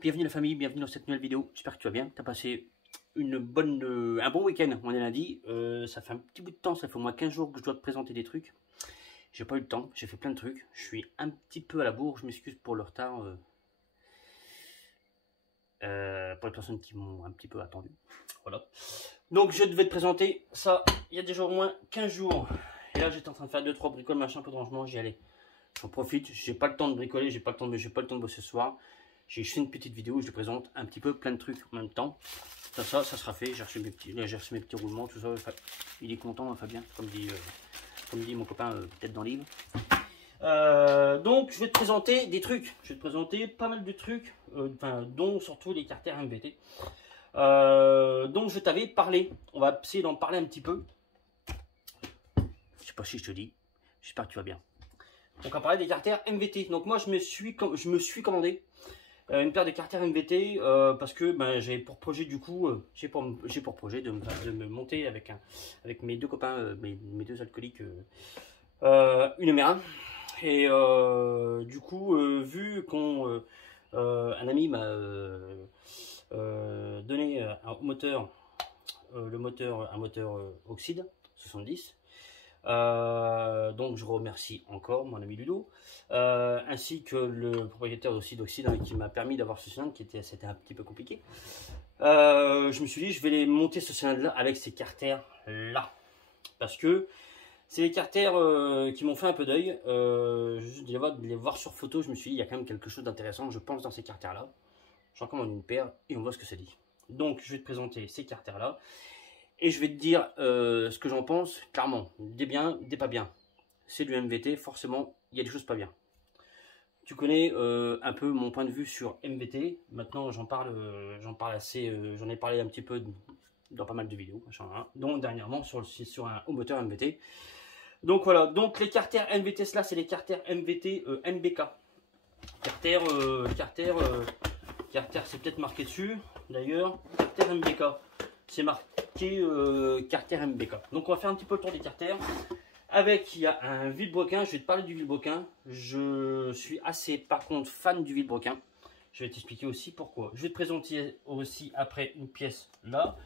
Bienvenue la famille, bienvenue dans cette nouvelle vidéo. J'espère que tu vas bien. Tu as passé un bon week-end. On est lundi. Ça fait un petit bout de temps, ça fait au moins 15 jours que je dois te présenter des trucs. J'ai pas eu le temps, j'ai fait plein de trucs. Je suis un petit peu à la bourre, je m'excuse pour le retard. Pour les personnes qui m'ont un petit peu attendu. Voilà. Donc je devais te présenter ça il y a déjà au moins 15 jours. Et là j'étais en train de faire 2-3 bricoles, machin, un peu de rangement, j'y allais. J'en profite, j'ai pas le temps de bricoler, j'ai pas le temps de bosser ce soir. J'ai fait une petite vidéo où je te présente un petit peu plein de trucs en même temps. Ça sera fait. J'ai reçu mes petits roulements, tout ça. Il est content, Fabien, comme dit mon copain, peut-être dans le livre. Donc, je vais te présenter des trucs. Je vais te présenter pas mal de trucs, dont surtout les carters MVT. Donc, je t'avais parlé. On va essayer d'en parler un petit peu. Je sais pas si je te dis. J'espère que tu vas bien. Donc, on va parler des carters MVT. Donc, moi, je me suis commandé une paire de carters MVT parce que j'avais pour projet du coup j'ai pour projet de me monter avec mes deux copains, mes deux alcooliques, une Mera. Et du coup vu qu'on un ami m'a donné un moteur, un moteur Oxide 70. Donc je remercie encore mon ami Ludo, ainsi que le propriétaire aussi d'Oxide, qui m'a permis d'avoir ce cylindre c'était un petit peu compliqué. Je me suis dit je vais les monter ce cylindre là avec ces carters là, parce que c'est les carters qui m'ont fait un peu d'œil. Juste de les voir sur photo, je me suis dit il y a quand même quelque chose d'intéressant je pense dans ces carters là. J'en commande une paire et on voit ce que ça dit. Donc je vais te présenter ces carters là. Et je vais te dire ce que j'en pense, clairement. Des bien, des pas bien. C'est du MVT, forcément, il y a des choses pas bien. Tu connais un peu mon point de vue sur MVT. Maintenant, j'en parle assez, j'en ai parlé un petit peu dans pas mal de vidéos, machin, hein, dont dernièrement sur un haut moteur MVT. Donc voilà, donc les carters MVT, cela c'est les carters MVT MBK. Carter, c'est peut-être marqué dessus, d'ailleurs, carter MBK. C'est marqué carter MBK. Donc on va faire un petit peu le tour des carters. Avec, il y a un vilebrequin. Je vais te parler du vilebrequin. Je suis assez par contre fan du vilebrequin. Je vais t'expliquer aussi pourquoi. Je vais te présenter aussi après une pièce là.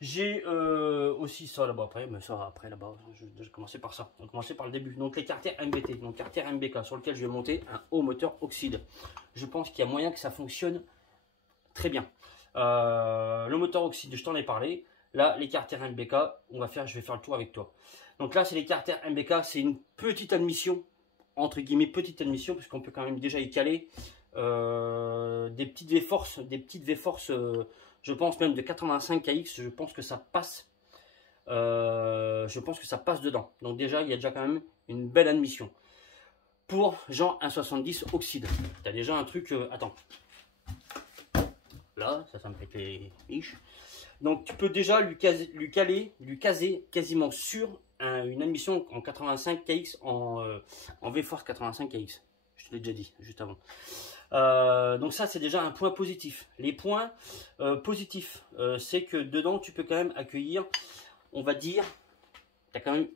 J'ai aussi ça là-bas après, mais ça après là-bas. Je vais commencer par ça. On va commencer par le début. Donc les carters MBT, donc carter MBK, sur lequel je vais monter un haut moteur Oxide. Je pense qu'il y a moyen que ça fonctionne très bien. Le moteur Oxide, je t'en ai parlé. Là, les carters MBK, je vais faire le tour avec toi. Donc là, c'est les carters MBK, c'est une petite admission, entre guillemets petite admission, puisqu'on peut quand même déjà y caler des petites V-Force, je pense même de 85 kX, je pense que ça passe. Dedans. Donc déjà, il y a déjà quand même une belle admission. Pour genre un 70 Oxide, tu as déjà un truc, attends. Là, ça me fait les biches. Donc tu peux déjà lui caser quasiment sur une admission en 85 kX, en V-Force 85 kX. Je te l'ai déjà dit juste avant. Donc ça c'est déjà un point positif. Les points positifs, c'est que dedans tu peux quand même accueillir, on va dire, tu as quand même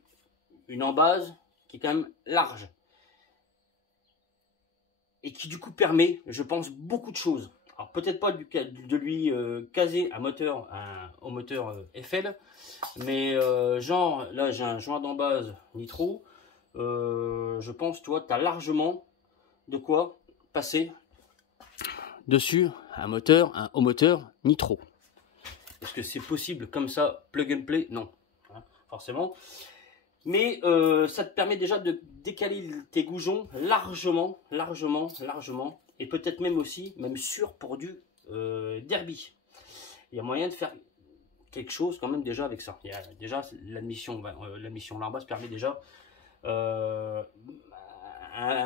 une embase qui est quand même large. Et qui du coup permet, je pense, beaucoup de choses. Alors peut-être pas de lui caser un moteur au moteur FL, mais genre là j'ai un joint d'embase nitro, je pense toi tu as largement de quoi passer dessus un haut moteur nitro. Est-ce que c'est possible comme ça plug and play? Non, hein, forcément. Mais ça te permet déjà de décaler tes goujons largement, et peut-être même sûr pour du derby. Il y a moyen de faire quelque chose quand même déjà avec ça. Il y a déjà l'admission Larbas permet déjà un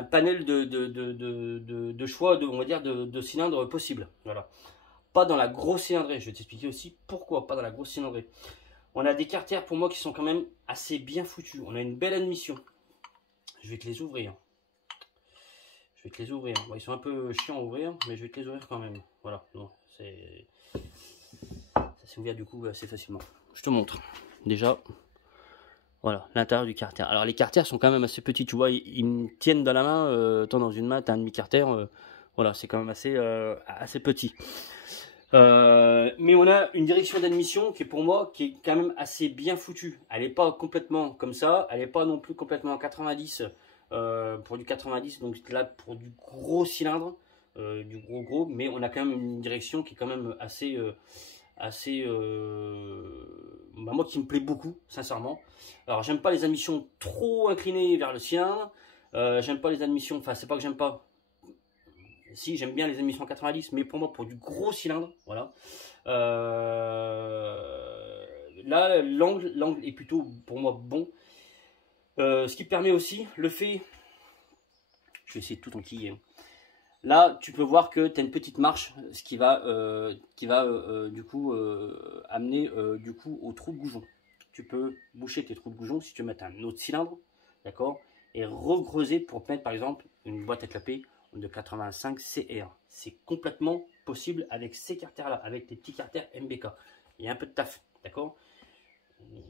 panel de choix, on va dire de cylindres possibles. Voilà. Pas dans la grosse cylindrée. Je vais t'expliquer aussi pourquoi pas dans la grosse cylindrée. On a des carters pour moi qui sont quand même assez bien foutus. On a une belle admission. Je vais te les ouvrir. Bon, ils sont un peu chiants à ouvrir, mais je vais te les ouvrir quand même. Voilà. Non, ça s'est ouvert du coup assez facilement. Je te montre. Déjà, voilà, l'intérieur du carter. Alors les carters sont quand même assez petits, tu vois. Ils me tiennent dans la main. Tant dans une main, tu as un demi-carter. Voilà, c'est quand même assez petit. Mais on a une direction d'admission qui est pour moi qui est quand même assez bien foutue. Elle n'est pas complètement comme ça, elle n'est pas non plus complètement en 90 pour du 90, donc là pour du gros cylindre, du gros, mais on a quand même une direction qui est quand même moi qui me plaît beaucoup, sincèrement. Alors j'aime pas les admissions trop inclinées vers le cylindre, j'aime pas les admissions, enfin c'est pas que j'aime pas. Si, j'aime bien les admissions 90, mais pour moi, pour du gros cylindre, voilà. Là, l'angle est plutôt, pour moi, bon. Ce qui permet aussi, le fait... Je vais essayer de tout enquiller. Là, tu peux voir que tu as une petite marche, ce qui va, du coup, amener du coup, au trou de goujon. Tu peux boucher tes trous de goujon si tu veux mettre un autre cylindre, d'accord, et recreuser pour mettre, par exemple, une boîte à clapper de 85 CR. C'est complètement possible avec ces carters là, avec les petits carters MBK. Il y a un peu de taf, d'accord,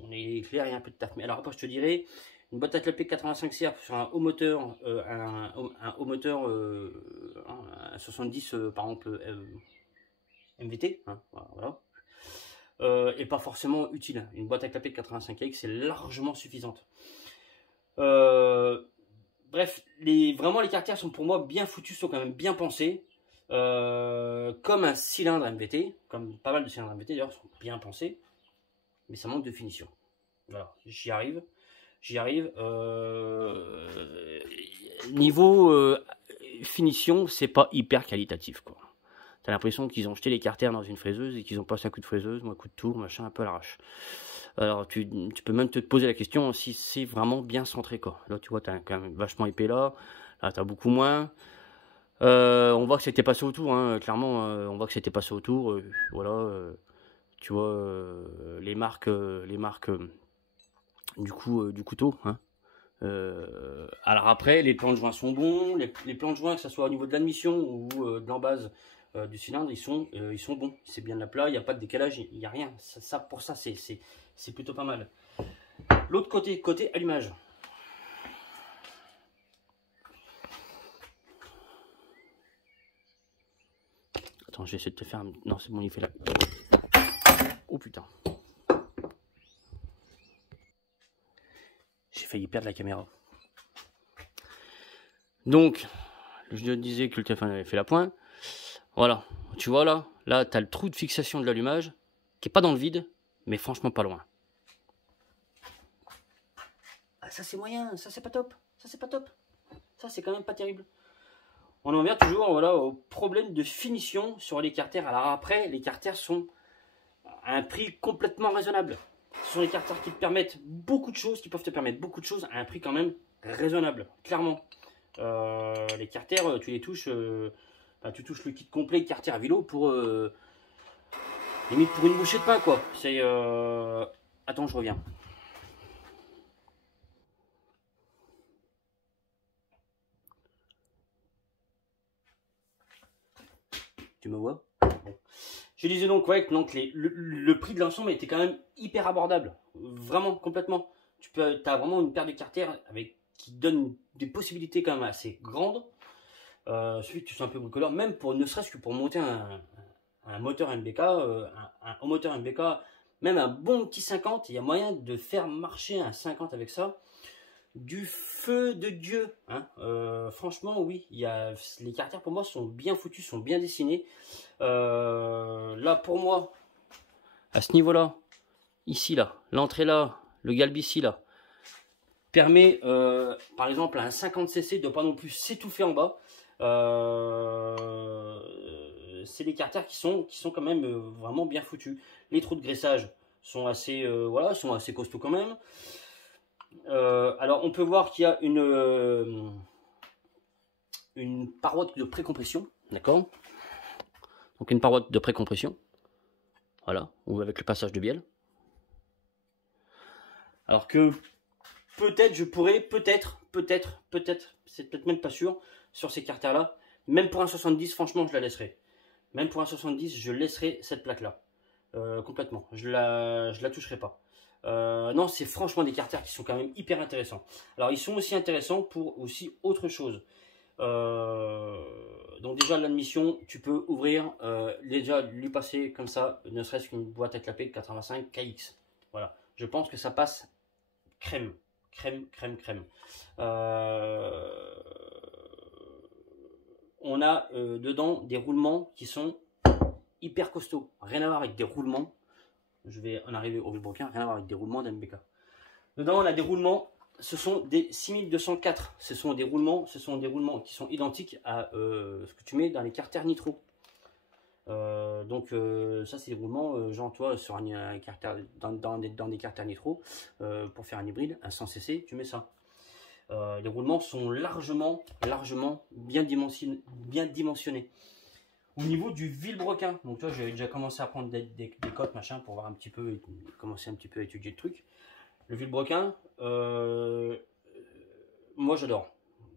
on est clair, il y a un peu de taf. Mais alors après je te dirais, une boîte à clapper 85 CR sur un haut moteur, un haut moteur un 70 par exemple MVT, hein, voilà. Et pas forcément utile. Une boîte à clapper de 85 AX c'est largement suffisante. Bref, vraiment les carters sont pour moi bien foutus, sont quand même bien pensés. Comme un cylindre MVT, comme pas mal de cylindres MVT d'ailleurs, sont bien pensés. Mais ça manque de finition. Voilà, j'y arrive. Niveau finition, c'est pas hyper qualitatif, quoi. T'as l'impression qu'ils ont jeté les carters dans une fraiseuse et qu'ils ont passé un coup de fraiseuse, un coup de tour, machin, un peu à l'arrache. Alors tu peux même te poser la question si c'est vraiment bien centré, quoi. Là tu vois, t'as quand même vachement épais là t'as beaucoup moins. On voit que c'était passé autour, hein, clairement, on voit que c'était passé autour, voilà, tu vois, les marques du couteau, hein. Alors après, les plans de joint sont bons, les plans de joint, que ce soit au niveau de l'admission ou de l'embase du cylindre, ils sont bons, c'est bien à plat, il n'y a pas de décalage, il n'y a rien, pour ça c'est plutôt pas mal. L'autre côté allumage. Attends, je vais essayer de te faire un... Non, c'est bon, il fait là. Oh putain. J'ai failli perdre la caméra. Donc, je disais que le téléphone avait fait la pointe. Voilà, tu vois là tu as le trou de fixation de l'allumage qui est pas dans le vide, mais franchement pas loin. Ah, ça c'est moyen, ça c'est pas top, ça c'est quand même pas terrible. On en vient toujours, voilà, au problème de finition sur les carters. Alors après, les carters sont à un prix complètement raisonnable. Ce sont les carters qui te permettent beaucoup de choses, qui peuvent te permettre beaucoup de choses à un prix quand même raisonnable, clairement. Les carters, tu les touches, tu touches le kit complet carter à vélo pour limite pour une bouchée de pain, quoi. C'est attends, je reviens. Tu me vois? Bon. Je disais donc, ouais, donc le prix de l'ensemble était quand même hyper abordable. Vraiment, complètement. Tu as vraiment une paire de carters qui donne des possibilités quand même assez grandes. Celui que tu sois un peu bricoleur, même pour ne serait-ce que pour monter un moteur MBK, un haut moteur MBK, même un bon petit 50, il y a moyen de faire marcher un 50 avec ça. Du feu de Dieu, hein. Franchement oui, les carters pour moi sont bien foutus, sont bien dessinés. Là pour moi, à ce niveau là, ici là, l'entrée là, le galbe ici là, permet par exemple à un 50cc de pas non plus s'étouffer en bas. C'est des carters qui sont quand même vraiment bien foutus. Les trous de graissage sont assez voilà, sont assez costauds quand même. Alors on peut voir qu'il y a une paroi de précompression, d'accord, donc une paroi de précompression, voilà, ou avec le passage de bielle. Alors que peut-être je pourrais, peut-être, c'est peut-être même pas sûr, sur ces carters là, même pour un 70, franchement je la laisserai. Même pour un 70, je laisserai cette plaque là, complètement, je la toucherai pas. Non, c'est franchement des carters qui sont quand même hyper intéressants. Alors ils sont aussi intéressants pour aussi autre chose. Donc déjà l'admission, tu peux ouvrir, déjà lui passer comme ça, ne serait-ce qu'une boîte à clapet 85 KX. Voilà, je pense que ça passe crème. On a dedans des roulements qui sont hyper costauds. Rien à voir avec des roulements. Je vais en arriver au vilebrequin, rien à voir avec des roulements d'MBK. Dedans, on a des roulements. Ce sont des 6204. Ce sont des roulements qui sont identiques à ce que tu mets dans les carters nitro. Ça c'est des roulements genre toi sur un carter, dans des carters nitro pour faire un hybride, un 100cc, tu mets ça. Les roulements sont largement bien dimensionnés. Au niveau du vilebrequin, donc toi j'ai déjà commencé à prendre des cotes machin pour voir un petit peu, commencer un petit peu à étudier le truc. Le vilebrequin, moi j'adore.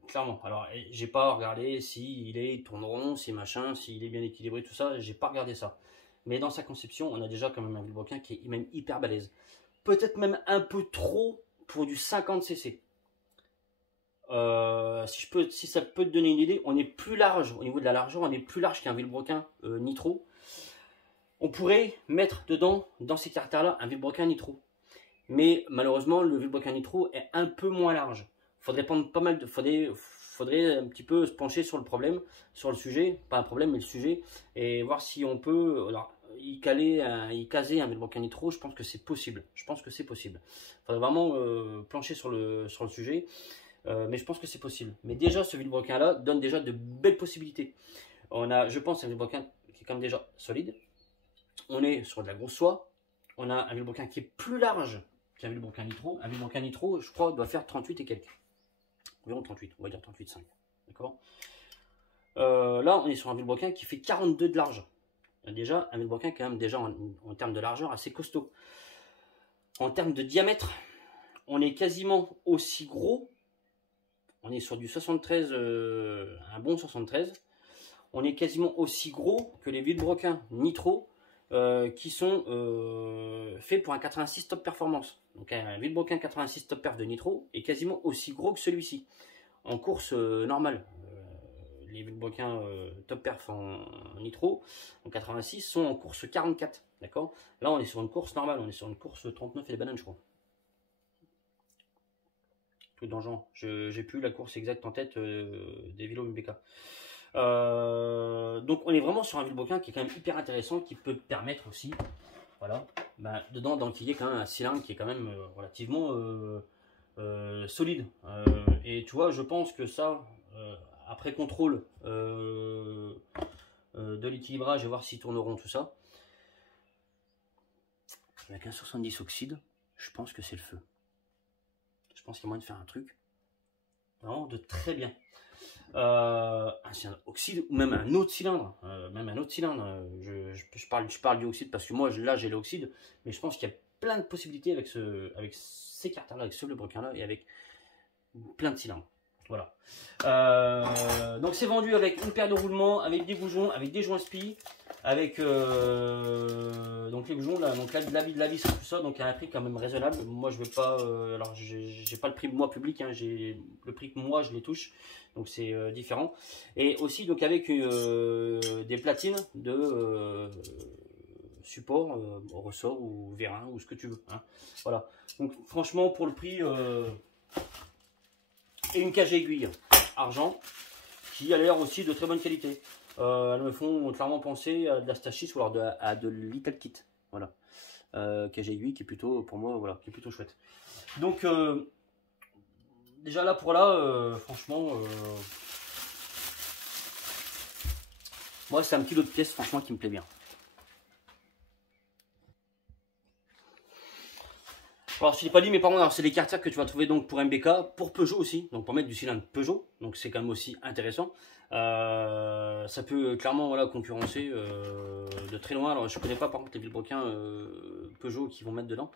Clairement. Alors, j'ai pas regardé s'il il tourne rond, si machin, s'il est bien équilibré, tout ça. J'ai pas regardé ça. Mais dans sa conception, on a déjà quand même un vilebrequin qui est même hyper balèze. Peut-être même un peu trop pour du 50cc. Si ça peut te donner une idée, on est plus large, au niveau de la largeur, on est plus large qu'un vilebrequin nitro. On pourrait mettre dedans, dans ces carters-là, un vilebrequin nitro. Mais malheureusement, le vilebrequin nitro est un peu moins large. Faudrait prendre pas mal de, faudrait un petit peu se pencher sur le problème, sur le sujet, pas un problème mais le sujet, et voir si on peut y caser un vilebrequin nitro. Je pense que c'est possible. Faudrait vraiment plancher sur le sujet, mais je pense que c'est possible. Mais déjà ce vilebrequin là donne déjà de belles possibilités. On a, je pense, un vilebrequin qui est quand même déjà solide. On est sur de la grosse soie. On a un vilebrequin qui est plus large qu'un vilebrequin nitro. Un vilebrequin nitro, je crois, doit faire 38 et quelques. Environ 38, on va dire 38,5. D'accord. Là, on est sur un vilebrequin qui fait 42 de large. Déjà, un vilebrequin quand même déjà en termes de largeur assez costaud. En termes de diamètre, on est quasiment aussi gros. On est sur du 73, un bon 73. On est quasiment aussi gros que les vilebrequins nitro qui sont faits pour un 86 top performance. Donc un vilebrequin 86 top perf de nitro est quasiment aussi gros que celui-ci en course normale. Les vilebrequins top perf en nitro en 86 sont en course 44. D'accord. Là on est sur une course normale, on est sur une course 39 et les bananes je crois. Tout dans genre. J'ai plus la course exacte en tête des vélos MBK. Donc on est vraiment sur un vilebrequin qui est quand même hyper intéressant, qui peut permettre aussi, voilà, dedans d'enquiller quand même un cylindre qui est quand même relativement solide. Et tu vois, je pense que ça, après contrôle de l'équilibrage et voir s'ils tourneront tout ça, avec un 70 oxyde, je pense que c'est le feu. Je pense qu'il y a moyen de faire un truc vraiment de très bien. Un cylindre oxyde ou même un autre cylindre, je parle du oxyde parce que moi là j'ai l'oxyde, mais je pense qu'il y a plein de possibilités avec ces carters là, avec ce vilebrequin là et avec plein de cylindres. Voilà. Donc c'est vendu avec une paire de roulements, avec des goujons, avec des joints spi, avec donc les goujons là, donc là de la vis tout ça, donc à un prix quand même raisonnable. Moi je vais pas, alors j'ai pas le prix moi public, hein, j'ai le prix que moi je les touche, donc c'est différent. Et aussi donc avec des platines de support au ressort ou vérin ou ce que tu veux. Hein. Voilà. Donc franchement pour le prix. Et une cage aiguille argent qui a l'air aussi de très bonne qualité. Elles me font clairement penser à de la Stachys ou alors à de Little Kit. Voilà. Cage aiguille qui est plutôt, pour moi, voilà, qui est plutôt chouette. Donc, déjà là pour là, franchement, moi c'est un petit lot de pièces, franchement, qui me plaît bien. Alors je t'ai pas dit, mais par contre, c'est des carters que tu vas trouver donc pour MBK, pour Peugeot aussi, donc pour mettre du cylindre Peugeot, donc c'est quand même aussi intéressant. Ça peut clairement voilà, concurrencer de très loin. Alors je connais pas par contre les vilebrequins Peugeot qui vont mettre dedans.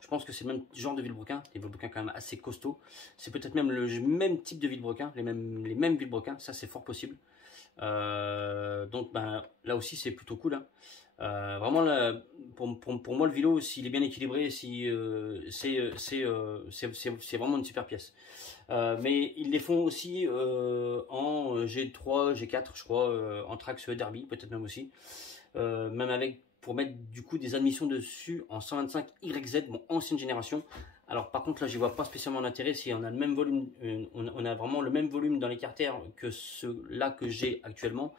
Je pense que c'est le même genre de vilebrequin, des vilebrequins quand même assez costauds. C'est peut-être même le même type de vilebrequin, les mêmes vilebrequins, ça c'est fort possible. Donc là aussi c'est plutôt cool. Hein. Vraiment, pour moi, le vélo, s'il est bien équilibré, si, c'est vraiment une super pièce. Mais ils les font aussi en G3, G4, je crois, en Trax Derby, peut-être même aussi. Même avec, pour mettre du coup des admissions dessus en 125 YZ, bon, ancienne génération. Alors par contre là, j'y vois pas spécialement l'intérêt si on a le même volume, on a vraiment le même volume dans les carters que ceux-là que j'ai actuellement.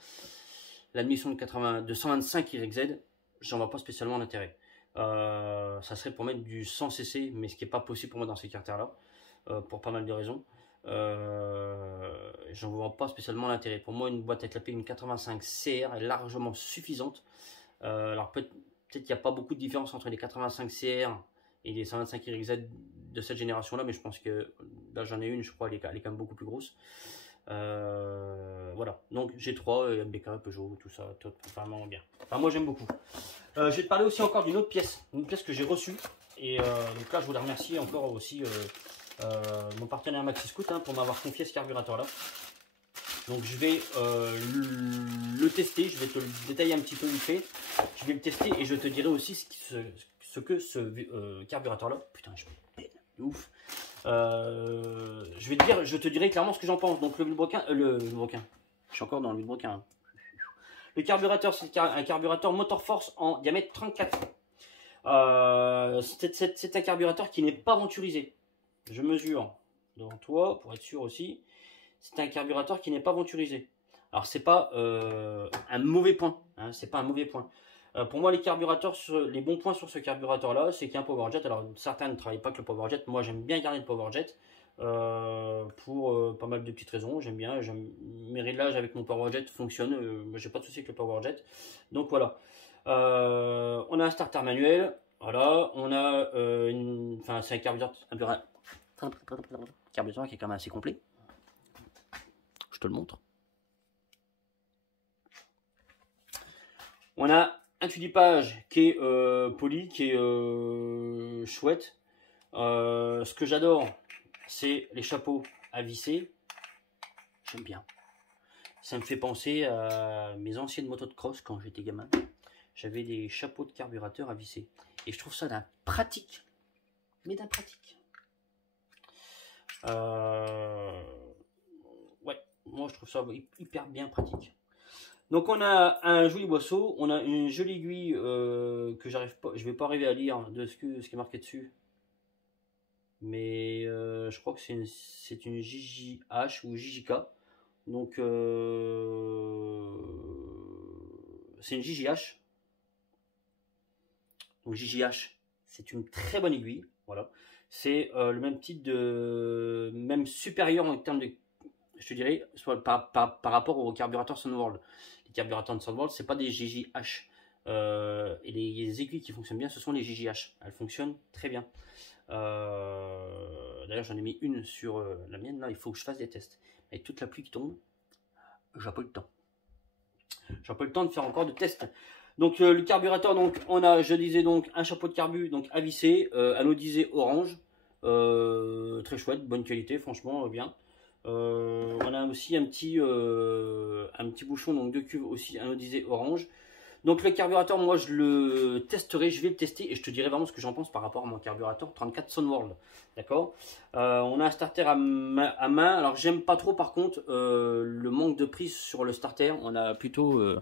L'admission de 125 YZ, j'en vois pas spécialement l'intérêt. Ça serait pour mettre du 100 cc, mais ce qui n'est pas possible pour moi dans ces carters-là, pour pas mal de raisons. J'en vois pas spécialement l'intérêt. Pour moi, une boîte à clapper, une 85 CR est largement suffisante. Alors peut-être qu'il n'y a pas beaucoup de différence entre les 85 CR et les 125 YZ de cette génération-là, mais je pense que là j'en ai une, je crois, elle est quand même beaucoup plus grosse. Voilà, donc G3, MBK, Peugeot, tout ça, tout, vraiment bien. Enfin, moi j'aime beaucoup. Je vais te parler aussi encore d'une autre pièce, une pièce que j'ai reçue. Et donc là, je voulais remercier encore aussi mon partenaire Maxi Scout pour m'avoir confié ce carburateur-là. Donc je vais le tester, je vais te le détailler un petit peu vite fait. Je vais le tester et je te dirai aussi ce que ce carburateur-là. Putain, je me peine de ouf. Je te dirai clairement ce que j'en pense. Donc le vilebrequin, je suis encore dans le vilebrequin. Le carburateur, c'est un carburateur Motor Force en diamètre 34. C'est un carburateur qui n'est pas venturisé. Je mesure devant toi pour être sûr aussi. C'est un carburateur qui n'est pas venturisé. Alors c'est pas un mauvais point. Hein, c'est pas un mauvais point. Pour moi, les carburateurs, les bons points sur ce carburateur-là, c'est qu'il y a un PowerJet. Alors certains ne travaillent pas avec le PowerJet. Moi, j'aime bien garder le PowerJet pour pas mal de petites raisons. J'aime bien. Mes réglages avec mon PowerJet fonctionnent. J'ai pas de souci avec le PowerJet. Donc voilà. On a un starter manuel. Voilà. On a enfin, c'est un carburateur qui est quand même assez complet. Je te le montre. On a un tulipage qui est poli, qui est chouette. Ce que j'adore, c'est les chapeaux à visser. J'aime bien. Ça me fait penser à mes anciennes motos de cross quand j'étais gamin. J'avais des chapeaux de carburateur à visser. Et je trouve ça d'un pratique. Mais d'un pratique. Ouais, moi je trouve ça hyper bien pratique. Donc on a un joli boisseau, on a une jolie aiguille que je vais pas arriver à lire de ce qui est marqué dessus. Mais je crois que c'est une JJH ou JJK. Donc c'est une JJH. Donc JJH, c'est une très bonne aiguille. Voilà. C'est le même type même supérieur en termes de, je te dirais, soit par rapport au carburateur Sunworld. Les carburateurs de Sunworld, c'est pas des JJH. Et les aiguilles qui fonctionnent bien, ce sont les JJH. Elles fonctionnent très bien. D'ailleurs, j'en ai mis une sur la mienne. Là, il faut que je fasse des tests. Avec toute la pluie qui tombe, j'ai pas eu le temps. J'ai pas eu le temps de faire encore de tests. Donc le carburateur, donc on a, je disais donc un chapeau de carbu donc à visser, anodisé orange, très chouette, bonne qualité, franchement bien. On a aussi un petit bouchon donc de cuve aussi anodisé orange. Donc le carburateur, moi je le testerai, je vais le tester et je te dirai vraiment ce que j'en pense par rapport à mon carburateur 34 Sunworld. D'accord. On a un starter à main. Alors j'aime pas trop par contre le manque de prise sur le starter. On a plutôt,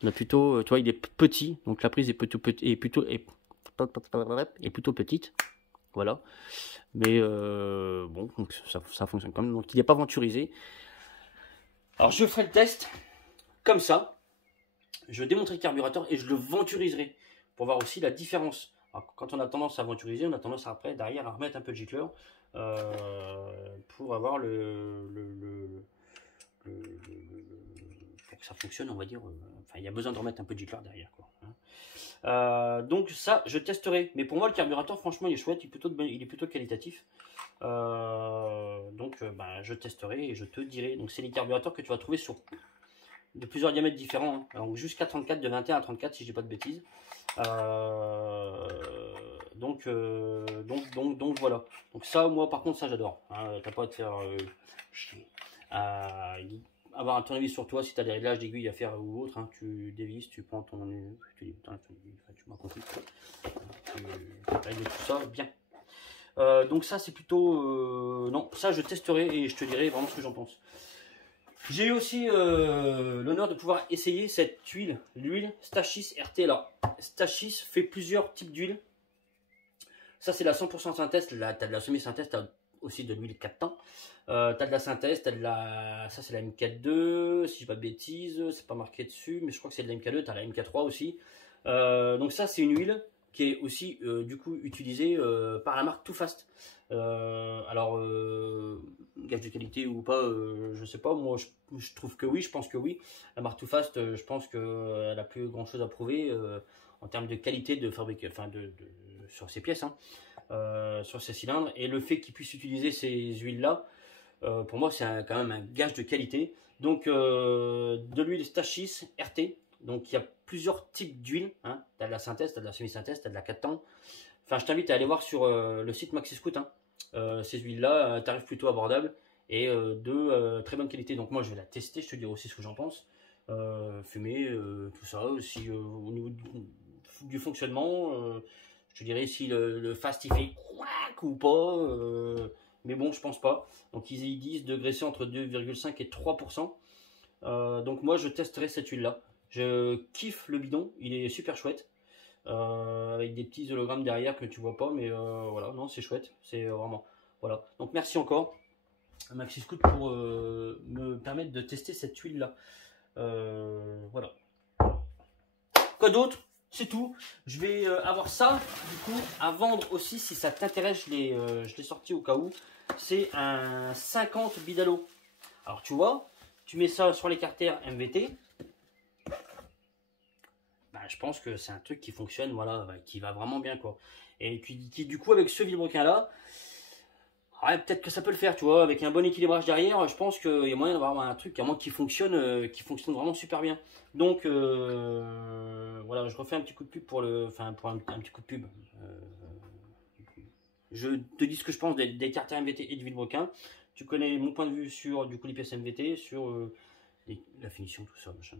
tu vois, il est petit, donc la prise est plutôt petite. Voilà. Mais bon, donc ça fonctionne quand même. Donc il n'est pas venturisé. Alors je ferai le test comme ça. Je démonterai le carburateur et je le venturiserai pour voir aussi la différence. Alors, quand on a tendance à venturiser, on a tendance après derrière à remettre un peu de gicleur pour avoir pour que ça fonctionne, on va dire. Enfin, il y a besoin de remettre un peu de gicleur derrière, quoi. Donc ça, je testerai. Mais pour moi, le carburateur, franchement, il est chouette, il est plutôt qualitatif. Donc, je testerai et je te dirai. Donc, c'est les carburateurs que tu vas trouver de plusieurs diamètres différents, hein. Donc jusqu'à 34, de 21 à 34 si je dis pas de bêtises. Donc voilà. Donc ça, moi par contre, ça j'adore. Hein, t'as pas à te faire chier à avoir un tournevis sur toi si tu as des réglages d'aiguille à faire ou autre. Hein, tu dévisses, tu prends ton aiguille, tu m'as compris. Tu règles tout ça bien. Donc ça c'est plutôt... non, ça je testerai et je te dirai vraiment ce que j'en pense. J'ai eu aussi l'honneur de pouvoir essayer cette huile, l'huile Stachys RT là. Stachys fait plusieurs types d'huile. Ça c'est la 100% synthèse, tu as de la semi-synthèse, tu as aussi de l'huile 4 temps. Tu as de la synthèse, tu as de la... Ça c'est la MK2, si je dis pas de bêtises, c'est pas marqué dessus, mais je crois que c'est de la MK2, tu as la MK3 aussi. Donc ça c'est une huile qui est aussi du coup utilisée par la marque Too Fast. Alors gage de qualité ou pas, je sais pas, moi je trouve que oui, je pense que oui. La marque Too Fast, je pense qu'elle a plus grand chose à prouver en termes de qualité de fabrique, enfin sur ses pièces, hein, sur ses cylindres, et le fait qu'ils puissent utiliser ces huiles là, pour moi c'est quand même un gage de qualité. Donc de l'huile Stachys RT. Donc il y a plusieurs types d'huile, hein. Tu as de la synthèse, tu as de la semi-synthèse, tu as de la 4 temps. Enfin, je t'invite à aller voir sur le site MaxiScout, hein. Ces huiles-là, tarif plutôt abordable et de très bonne qualité. Donc moi, je vais la tester, je te dirai aussi ce que j'en pense. Fumer, tout ça, aussi au niveau du fonctionnement, je te dirai si le fast il fait quack ou pas. Mais bon, je pense pas. Donc ils disent de graisser entre 2,5 et 3%. Donc moi, je testerai cette huile-là. Je kiffe le bidon, il est super chouette. Avec des petits hologrammes derrière que tu vois pas, mais voilà, non, c'est chouette, c'est vraiment, voilà. Donc merci encore à MaxiScout pour me permettre de tester cette huile là. Voilà. Quoi d'autre? C'est tout. Je vais avoir ça du coup à vendre aussi si ça t'intéresse. Je l'ai sorti au cas où. C'est un 50 Bidalo. Alors tu vois, tu mets ça sur l'écartère MVT. Je pense que c'est un truc qui fonctionne, voilà, qui va vraiment bien, quoi. Et qui du coup, avec ce vilebrequin là, ouais, peut-être que ça peut le faire, tu vois, avec un bon équilibrage derrière, je pense qu'il y a moyen d'avoir un truc qui fonctionne vraiment super bien. Donc voilà, je refais un petit coup de pub pour un petit coup de pub. Je te dis ce que je pense des carters MVT et du vilebrequin. Tu connais mon point de vue sur du coup les pièces MVT, sur la finition, tout ça, machin.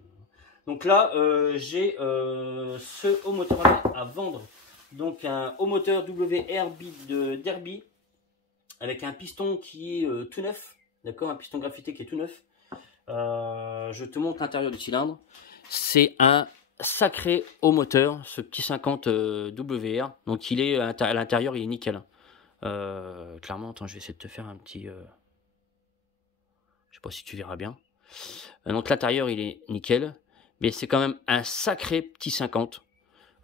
Donc là, j'ai ce haut moteur là à vendre. Donc un haut moteur WRB de Derby avec un piston qui est tout neuf. D'accord, un piston graphité qui est tout neuf. Je te montre l'intérieur du cylindre. C'est un sacré haut moteur, ce petit 50 WR. Donc il est à l'intérieur, il est nickel. Clairement, attends, je vais essayer de te faire un petit... je sais pas si tu verras bien. Donc l'intérieur, il est nickel. Mais c'est quand même un sacré petit 50.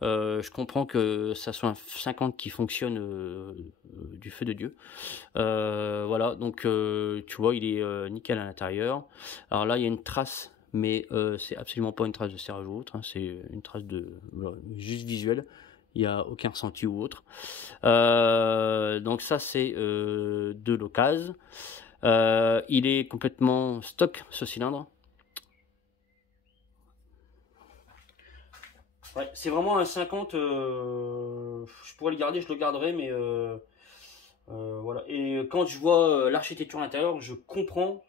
Je comprends que ça soit un 50 qui fonctionne du feu de Dieu. Voilà, donc tu vois, il est nickel à l'intérieur. Alors là, il y a une trace, mais c'est absolument pas une trace de serrage ou autre. Hein, c'est une trace de juste visuelle. Il n'y a aucun ressenti ou autre. Donc ça, c'est de l'occasion. Il est complètement stock, ce cylindre. Ouais, c'est vraiment un 50, je pourrais le garder, je le garderai, mais voilà. Et quand je vois l'architecture à l'intérieur, je comprends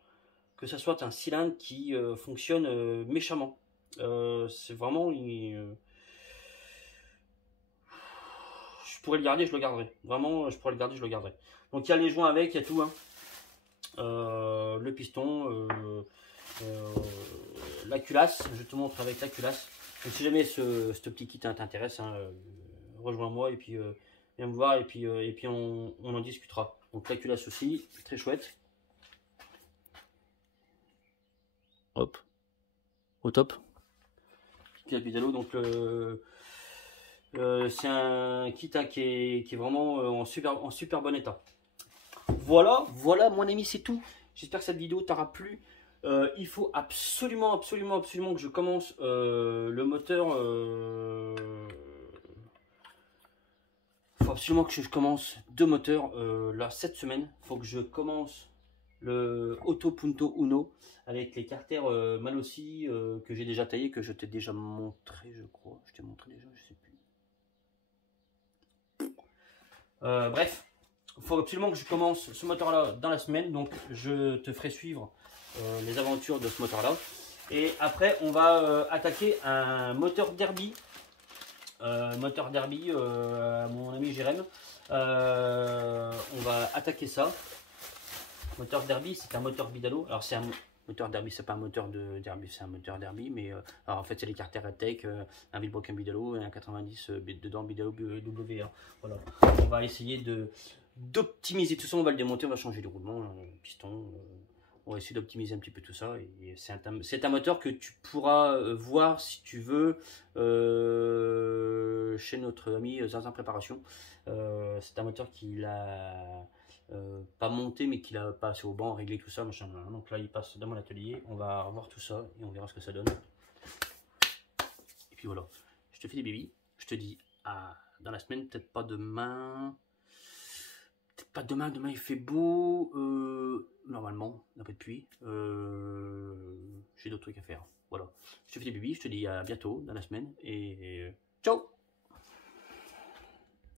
que ça soit un cylindre qui fonctionne méchamment. C'est vraiment... je pourrais le garder, je le garderai. Vraiment, je pourrais le garder, je le garderai. Donc il y a les joints avec, il y a tout. Hein. Le piston, la culasse, je te montre avec la culasse. Donc, si jamais ce petit kit t'intéresse, hein, rejoins-moi et puis viens me voir et puis on en discutera. Donc la culasse aussi, très chouette. Hop, au top. Donc c'est un kit hein, qui est vraiment en super bon état. Voilà mon ami, c'est tout. J'espère que cette vidéo t'aura plu. Il faut absolument que je commence le moteur. Il faut absolument que je commence deux moteurs là cette semaine. Il faut que je commence le Otto Punto Uno avec les carters Malossi que j'ai déjà taillé, que je t'ai déjà montré, je crois. Je t'ai montré déjà, je sais plus. Bref. Il faut absolument que je commence ce moteur là dans la semaine, donc je te ferai suivre les aventures de ce moteur-là. Et après, on va attaquer un moteur Derby. À mon ami Jérém. On va attaquer ça. Moteur Derby, c'est un moteur Bidalo. Alors c'est un moteur Derby, c'est pas un moteur de Derby, c'est un moteur Derby, mais alors en fait c'est les carters Tech, un Vilebroken Bidalo et un 90 dedans Bidalo WA. Voilà. On va essayer d'optimiser tout ça, on va le démonter, on va changer de roulement, piston. On va essayer d'optimiser un petit peu tout ça. Et c'est un moteur que tu pourras voir si tu veux chez notre ami Zinzin Préparation. C'est un moteur qu'il a pas monté, mais qu'il a passé au banc, réglé tout ça, machin. Donc là, il passe dans mon atelier. On va revoir tout ça et on verra ce que ça donne. Et puis voilà. Je te fais des bébés. Je te dis dans la semaine, peut-être pas demain. Peut-être pas demain, demain il fait beau, normalement, un peu de pluie, j'ai d'autres trucs à faire, voilà. Je te fais des bébés, je te dis à bientôt dans la semaine, et ciao.